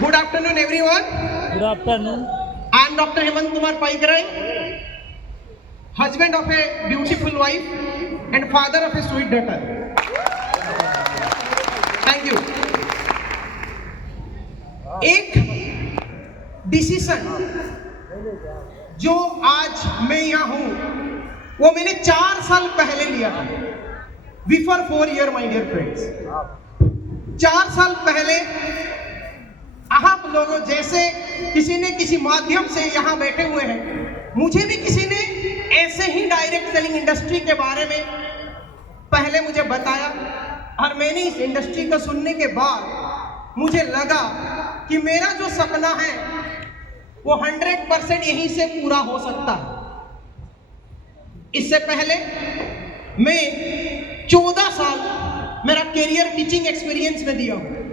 Good afternoon, everyone. Good afternoon. I am Dr. Hemant Kumar Paikarai, husband of a beautiful wife and father of a sweet daughter. Thank you. एक decision जो आज मैं यहाँ हूँ वो मैंने 4 साल पहले लिया था. Before 4 years, my dear friends. 4 साल पहले आप लोगों जैसे किसी ने किसी माध्यम से यहाँ बैठे हुए हैं, मुझे भी किसी ने ऐसे ही डायरेक्ट सेलिंग इंडस्ट्री के बारे में पहले मुझे बताया और मैंने इस इंडस्ट्री को सुनने के बाद मुझे लगा कि मेरा जो सपना है वो 100% यहीं से पूरा हो सकता है. इससे पहले मैं 14 साल मेरा कैरियर टीचिंग एक्सपीरियंस में दिया हूँ.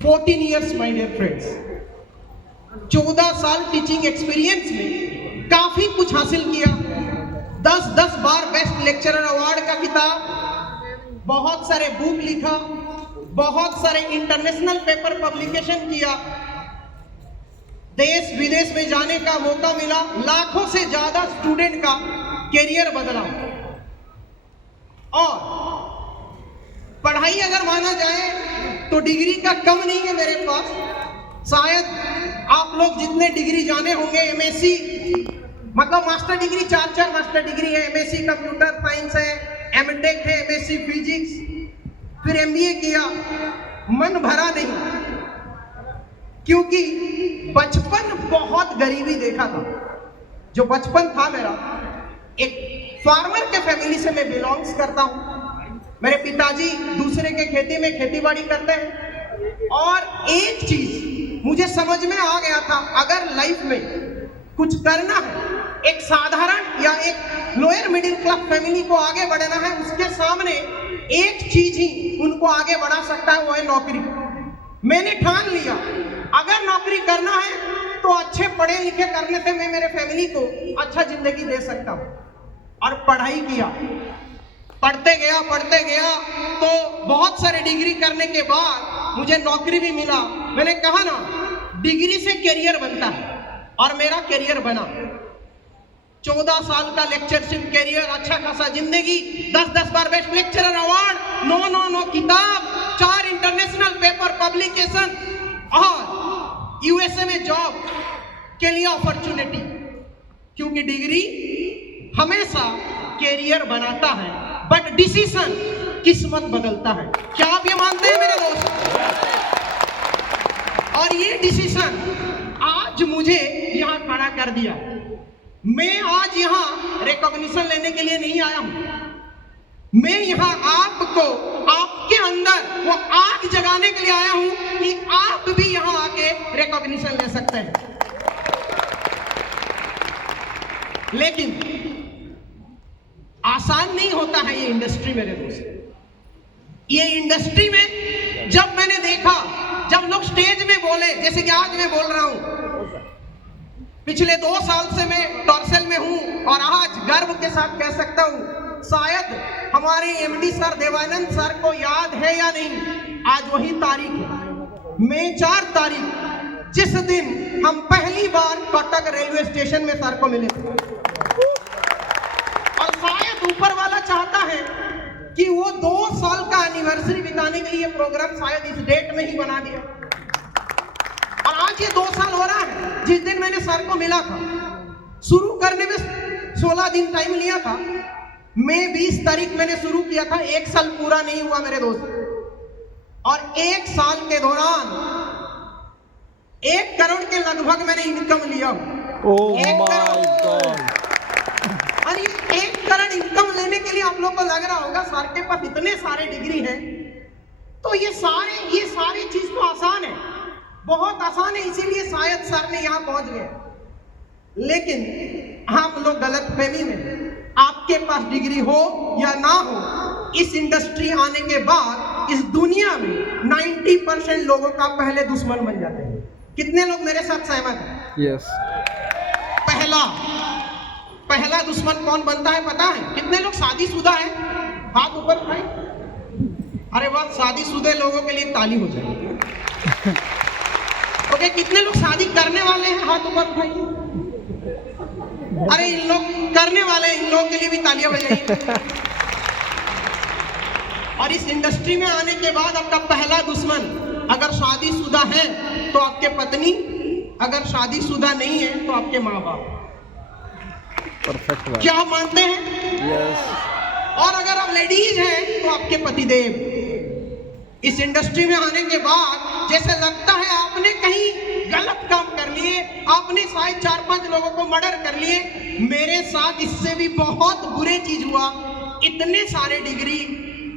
14 years, my dear friends. 14 साल टीचिंग एक्सपीरियंस में काफी कुछ हासिल किया. 10 बार बेस्ट लेक्चरर अवार्ड का किताब, बहुत सारे बुक लिखा, बहुत सारे इंटरनेशनल पेपर पब्लिकेशन किया, देश विदेश में जाने का मौका मिला, लाखों से ज्यादा स्टूडेंट का कैरियर बदला. और पढ़ाई अगर माना जाए तो डिग्री का कम नहीं है मेरे पास. शायद आप लोग जितने डिग्री जाने होंगे, एमएससी मतलब मास्टर डिग्री, 4 मास्टर डिग्री है. एमएससी कंप्यूटर साइंस है, एमटेक है, एमएससी फिजिक्स, फिर एमबीए किया. मन भरा नहीं, क्योंकि बचपन बहुत गरीबी देखा था. जो बचपन था मेरा, एक फार्मर के फैमिली से मैं बिलोंग्स करता हूं. मेरे पिताजी दूसरे के खेती में खेतीबाड़ी करते हैं. और एक चीज मुझे समझ में आ गया था, अगर लाइफ में कुछ करना है, एक साधारण या एक लोअर मिडिल क्लास फैमिली को आगे बढ़ना है, उसके सामने एक चीज ही उनको आगे बढ़ा सकता है, वो है नौकरी. मैंने ठान लिया अगर नौकरी करना है तो अच्छे पढ़े लिखे करने से मैं मेरे फैमिली को अच्छा जिंदगी दे सकता हूँ. और पढ़ाई किया, पढ़ते गया तो बहुत सारे डिग्री करने के बाद मुझे नौकरी भी मिला. मैंने कहा ना, डिग्री से करियर बनता है, और मेरा करियर बना. 14 साल का लेक्चरशिप करियर, अच्छा खासा जिंदगी, 10 बार बेस्ट लेक्चरर अवार्ड, 9 किताब, 4 इंटरनेशनल पेपर पब्लिकेशन, और यूएसए में जॉब के लिए अपॉर्चुनिटी. क्योंकि डिग्री हमेशा करियर बनाता है, बट डिसीजन किस्मत बदलता है. क्या आप ये मानते हैं मेरे दोस्त? और ये डिसीजन आज मुझे यहाँ खड़ा कर दिया. मैं आज यहाँ रिकॉग्निशन लेने के लिए नहीं आया हूं. मैं यहाँ आपको, आपके अंदर वो आग जगाने के लिए आया हूं कि आप भी यहाँ आके रिकॉग्निशन ले सकते हैं. लेकिन आसान नहीं होता है ये इंडस्ट्री मेरे दोस्त. ये इंडस्ट्री में जब मैंने देखा, जब लोग स्टेज में बोले, जैसे कि आज मैं बोल रहा हूं, पिछले 2 साल से मैं टॉर्सल में हूं और आज गर्व के साथ कह सकता हूं, शायद हमारे एमडी सर देवानंद सर को याद है या नहीं, आज वही तारीख है, मई 4 तारीख, जिस दिन हम पहली बार कटक रेलवे स्टेशन में सर को मिले थे. और शायद ऊपर वाला चाहता है कि वो 2 साल का एनिवर्सरी बिताने के लिए प्रोग्राम शायद इस डेट में ही बना दिया. और आज ये 2 साल हो रहा है जिस दिन मैंने सर को मिला था. शुरू करने में 16 दिन टाइम लिया था. मई 20 तारीख मैंने शुरू किया था. 1 साल पूरा नहीं हुआ मेरे दोस्त. और 1 साल के दौरान 1 करोड़ के लगभग मैंने इनकम लिया. और ये 1 करोड़ इनकम लेने के लिए आप लोग को लग रहा होगा सर के पास इतने सारे डिग्री हैं, तो ये सारी चीज तो आसान है, बहुत आसान है, इसीलिए शायद सर ने यहाँ पहुंच गए. लेकिन हम लोग गलत फहमी में, आपके पास डिग्री हो या ना हो, इस इंडस्ट्री आने के बाद इस दुनिया में 90% लोगों का पहले दुश्मन बन जाते हैं. कितने लोग मेरे साथ सहमत हैं? यस. पहला दुश्मन कौन बनता है पता है? कितने लोग शादीशुदा हैं? हाथ ऊपर उठाएं. अरे वाह, शादीशुदा लोगों के लिए ताली हो जाए। ओके, कितने लोग शादी करने वाले हैं? हाथ ऊपर उठाइए। अरे इन लोग करने वाले हैं, इन लोगों के लिए भी तालियां बजाइए। और इस इंडस्ट्री में आने के बाद आपका पहला दुश्मन अगर शादीशुदा है तो आपके पत्नी, अगर शादीशुदा नहीं है तो आपके माँ बाप। परफेक्ट। क्या आप मानते हैं? यस। और अगर आप लेडीज हैं तो आपके पतिदेव। इस इंडस्ट्री में आने के बाद जैसे लगता है आपने कहीं गलत काम कर लिए, आपने शायद 4-5 लोगों को मर्डर कर लिए। मेरे साथ इससे भी बहुत बुरे चीज हुआ। इतने सारे डिग्री,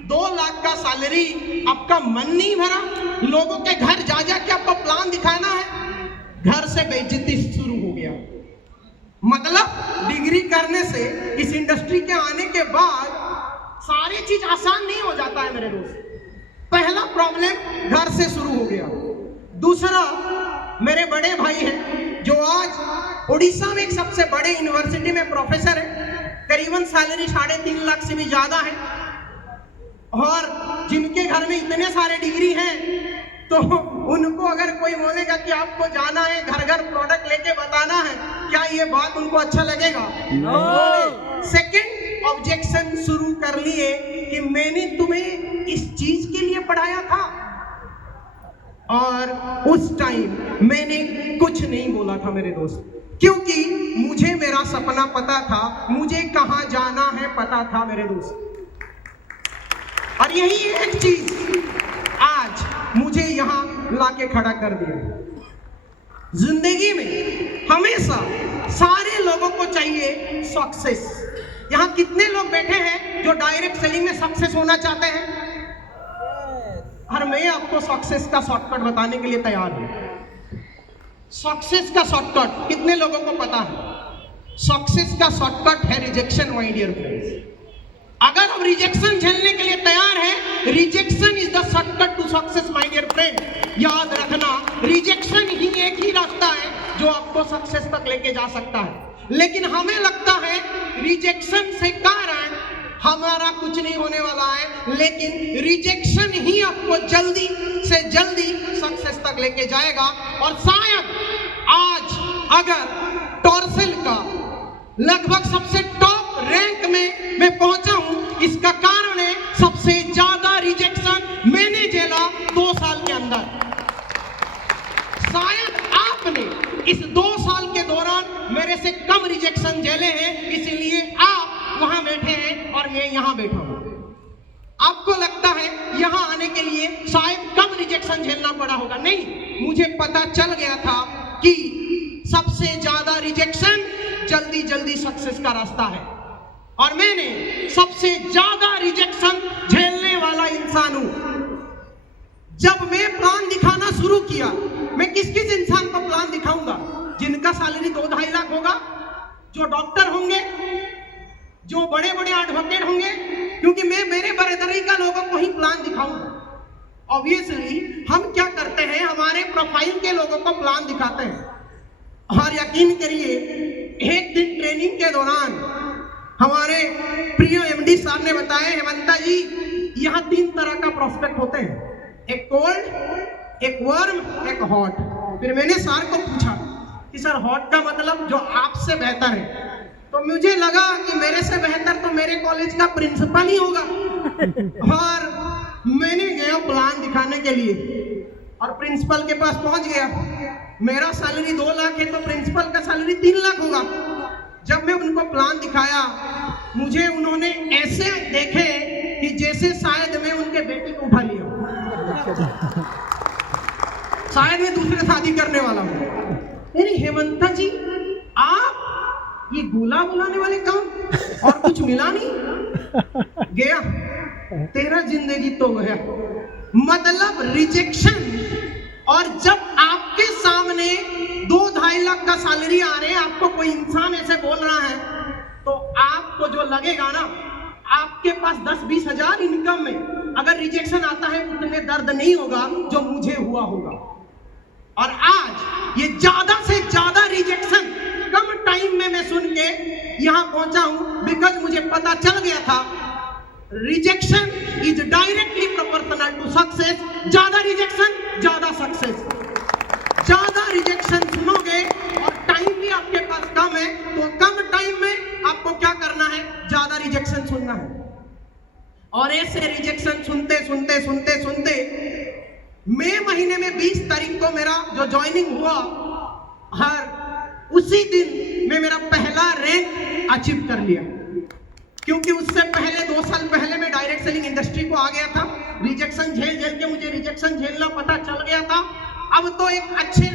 2 लाख का सैलरी, आपका मन नहीं भरा? लोगों के घर जा जा के आपको प्लान दिखाना है, घर से बेइज्जती शुरू हो गया। मतलब डिग्री करने से, इस इंडस्ट्री के आने के बाद सारी चीज आसान नहीं हो जाता है मेरे दोस्त। पहला प्रॉब्लम घर से शुरू हो गया। दूसरा, मेरे बड़े भाई हैं जो आज उड़ीसा में एक सबसे बड़े यूनिवर्सिटी में प्रोफेसर है, करीबन सैलरी 3.5 लाख से भी ज्यादा है। और जिनके घर में इतने सारे डिग्री हैं तो उनको अगर कोई बोलेगा कि आपको जाना है घर घर प्रोडक्ट लेके बताना है, क्या ये बात उनको अच्छा लगेगा? सेकंड ऑब्जेक्शन शुरू कर लिए कि मैंने तुम्हें इस चीज के लिए पढ़ाया था, और उस टाइम मैंने कुछ नहीं बोला था मेरे दोस्त, क्योंकि मुझे मेरा सपना पता था, मुझे कहां जाना है पता था मेरे दोस्त। और यही एक चीज आज मुझे यहां लाके खड़ा कर दिया। जिंदगी में हमेशा सारे लोगों को चाहिए सक्सेस। यहां कितने लोग बैठे हैं जो डायरेक्ट सेलिंग में सक्सेस होना चाहते हैं? और मैं आपको सक्सेस का शॉर्टकट बताने के लिए तैयार हूं। सक्सेस का शॉर्टकट कितने लोगों को पता है? सक्सेस का शॉर्टकट है रिजेक्शन, माय डियर फ्रेंड्स। अगर आप रिजेक्शन झेलने के लिए तैयार हैं, rejection is the shortcut to success my dear friend. याद रखना, रिजेक्शन ही एक ही रास्ता है जो आपको सक्सेस तक लेके जा सकता है। लेकिन हमें लगता है रिजेक्शन से कारण हमारा कुछ नहीं होने वाला है, लेकिन रिजेक्शन ही आपको जल्दी से जल्दी सक्सेस तक लेके जाएगा। और शायद आज अगर टॉर्सेल का लगभग सबसे टॉप रैंक में मैं पहुंचा हूं, इसका कारण है सबसे ज्यादा रिजेक्शन मैंने झेला 2 साल के अंदर। शायद आपने इस 2 साल के दौरान मेरे से कम रिजेक्शन झेले हैं, इसलिए आप वहां बैठे हैं और मैं यहां बैठा हूं। आपको लगता है यहां आने के लिए शायद कम रिजेक्शन झेलना पड़ा होगा। नहीं, मुझे पता चल गया था कि सबसे ज्यादा रिजेक्शन जल्दी जल्दी सक्सेस का रास्ता है, और मैंने सबसे ज्यादा रिजेक्शन झेलने वाला इंसान हूं। जब मैं प्लान दिखाना शुरू किया, मैं किस किस इंसान को प्लान दिखाऊंगा? जिनका सैलरी 2-2.5 लाख होगा, जो डॉक्टर होंगे, जो बड़े बड़े एडवोकेट होंगे, क्योंकि मैं मेरे बरादरी का लोगों को ही प्लान दिखाऊंगा। ऑब्वियसली हम क्या करते हैं, हमारे प्रोफाइल के लोगों को प्लान दिखाते हैं। और यकीन करिए, एक दिन ट्रेनिंग के दौरान हमारे प्रिय एमडी साहब ने बताया, हेमंता जी यहाँ 3 तरह का प्रोस्पेक्ट होते हैं, एक कोल्ड, एक वर्म, एक हॉट। फिर मैंने सर को पूछा कि सर हॉट का मतलब जो आपसे बेहतर है, तो मुझे लगा कि मेरे से बेहतर तो मेरे कॉलेज का प्रिंसिपल ही होगा। और मैंने गया प्लान दिखाने के लिए और प्रिंसिपल के पास पहुंच गया। मेरा सैलरी 2 लाख है तो प्रिंसिपल का सैलरी 3 लाख होगा। जब मैं उनको प्लान दिखाया, मुझे उन्होंने ऐसे देखे कि जैसे शायद मैं उनके बेटे को उठा लिया, शायद मैं दूसरे शादी करने वाला हूँ। अरे हेमंता जी, आप ये गोला बुलाने वाले काम और कुछ मिला नहीं? गया, तेरा जिंदगी तो गया। मतलब रिजेक्शन। और जब आपके सामने 2-2.5 लाख का सैलरी आ रहे हैं, आपको कोई इंसान ऐसे बोल रहा है, तो आपको जो लगेगा ना, आपके पास 10-20 हजार इनकम में अगर रिजेक्शन आता है, उतने दर्द नहीं होगा जो मुझे हुआ होगा। और आज ये ज्यादा से ज्यादा रिजेक्शन कम टाइम में मैं सुन के यहां पहुंचा हूं, बिकॉज मुझे पता चल गया था rejection is directly proportional to success. ज्यादा रिजेक्शन ज्यादा सक्सेस। ज्यादा रिजेक्शन सुनोगे और टाइम भी आपके पास कम है, तो कम टाइम में आपको क्या करना है, ज्यादा रिजेक्शन सुनना है। और ऐसे रिजेक्शन सुनते सुनते सुनते सुनते मई महीने में 20 तारीख को मेरा जो ज्वाइनिंग हुआ, हर उसी दिन में मेरा पहला रैंक अचीव कर लिया। क्योंकि उससे पहले 2 साल पहले मैं डायरेक्ट सेलिंग इंडस्ट्री को आ गया था। रिजेक्शन झेल झेल के मुझे रिजेक्शन झेलना पता चल गया था। अब तो एक अच्छे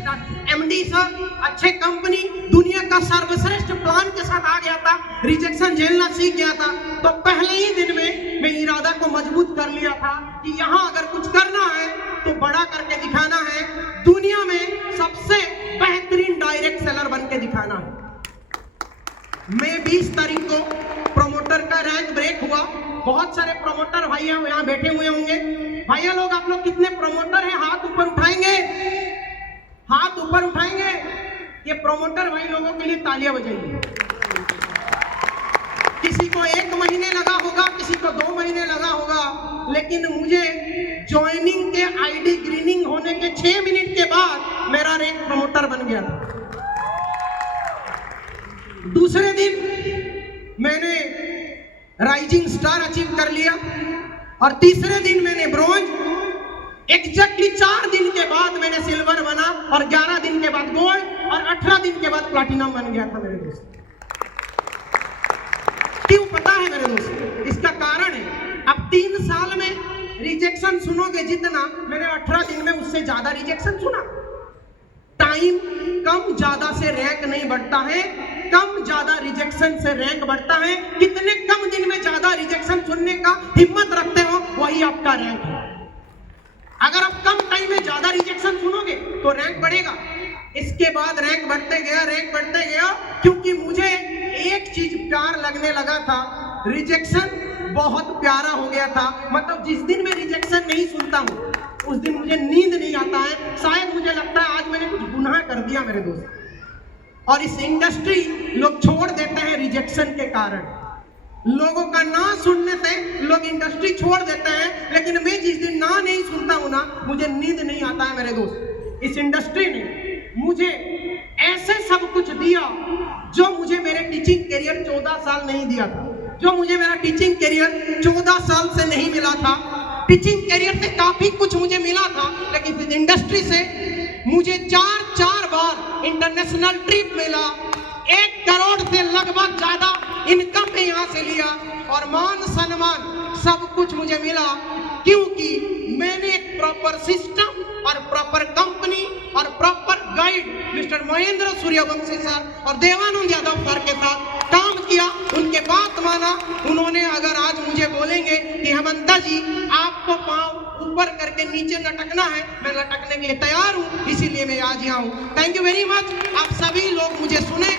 एमडी सर, अच्छे कंपनी, दुनिया का सर्वश्रेष्ठ प्लान के साथ आ गया था, रिजेक्शन झेलना सीख गया था। तो पहले ही दिन में मैं इरादा को मजबूत कर लिया था कि यहाँ अगर कुछ करना है तो बड़ा करके दिखाना है, दुनिया में सबसे बेहतरीन डायरेक्ट सेलर बन के दिखाना है। मैं 20 तारीख को प्रमोटर का रैंक ब्रेक हुआ। बहुत सारे प्रमोटर भाइया यहाँ बैठे हुए होंगे। भैया लोग, आप लोग कितने प्रमोटर हैं, हाथ ऊपर उठाएंगे, हाथ ऊपर उठाएंगे। ये प्रमोटर भाई लोगों के लिए तालियां बजाइए। किसी को 1 महीने लगा होगा, किसी को 2 महीने लगा होगा, लेकिन मुझे ज्वाइनिंग के आईडी ग्रीनिंग होने के 6 मिनट के बाद मेरा रैंक प्रमोटर बन गया था। दूसरे दिन मैंने राइजिंग स्टार अचीव कर लिया और तीसरे दिन मैंने ब्रॉन्ज। एग्जैक्टली 4 दिन के बाद मैंने सिल्वर बना और 11 दिन के बाद गोल्ड और 18 दिन के बाद प्लैटिनम बन गया था मेरे दोस्त। क्यों पता है मेरे दोस्त? इसका कारण है, अब 3 साल में रिजेक्शन सुनोगे जितना, मैंने 18 दिन में उससे ज्यादा रिजेक्शन सुना। टाइम कम ज्यादा से रैंक नहीं बढ़ता है, कम ज्यादा रिजेक्शन से रैंक बढ़ता है। कितने कम दिन में ज्यादा रिजेक्शन सुनने का हिम्मत रखते हो, वही आपका रैंक है। अगर आप कम टाइम में ज्यादा रिजेक्शन सुनोगे तो रैंक बढ़ेगा। इसके बाद रैंक बढ़ते गया, रैंक बढ़ते गया, क्योंकि मुझे एक चीज प्यार लगने लगा था, रिजेक्शन बहुत प्यारा हो गया था। मतलब जिस दिन मैं रिजेक्शन नहीं सुनता हूं उस दिन मुझे नींद नहीं आता है। शायद मुझे लगता है आज मैंने कुछ गुनाह कर दिया मेरे दोस्त। और इस इंडस्ट्री लोग छोड़ देते हैं रिजेक्शन के कारण। लोगों का ना सुनने से लोग इंडस्ट्री छोड़ देते हैं, लेकिन मैं जिस दिन ना नहीं सुनता हूं ना, मुझे नींद नहीं आता है मेरे दोस्त। इस इंडस्ट्री ने मुझे ऐसे सब कुछ दिया जो मुझे मेरे टीचिंग करियर 14 साल नहीं दिया था, जो मुझे मेरा टीचिंग करियर 14 साल से नहीं मिला था। टीचिंग करियर से काफी कुछ मुझे मिला था, लेकिन इस इंडस्ट्री से मुझे 4 बार इंटरनेशनल ट्रिप मिला, 1 करोड़ से लगभग ज्यादा इनकम में यहाँ से लिया और मान सम्मान सब कुछ मुझे मिला, क्योंकि मैंने एक प्रॉपर सिस्टम और प्रॉपर कंपनी और proper guide mister Mahendra Suryavanshi sir और देवानंद यादव सर के साथ काम किया, उनके बात माना। उन्होंने अगर आज मुझे बोलेंगे कि हेमंता जी आपको पांव ऊपर करके नीचे लटकना है, मैं लटकने के लिए तैयार हूं, इसीलिए मैं आज यहाँ हूँ। Thank you very much. आप सभी लोग मुझे सुने,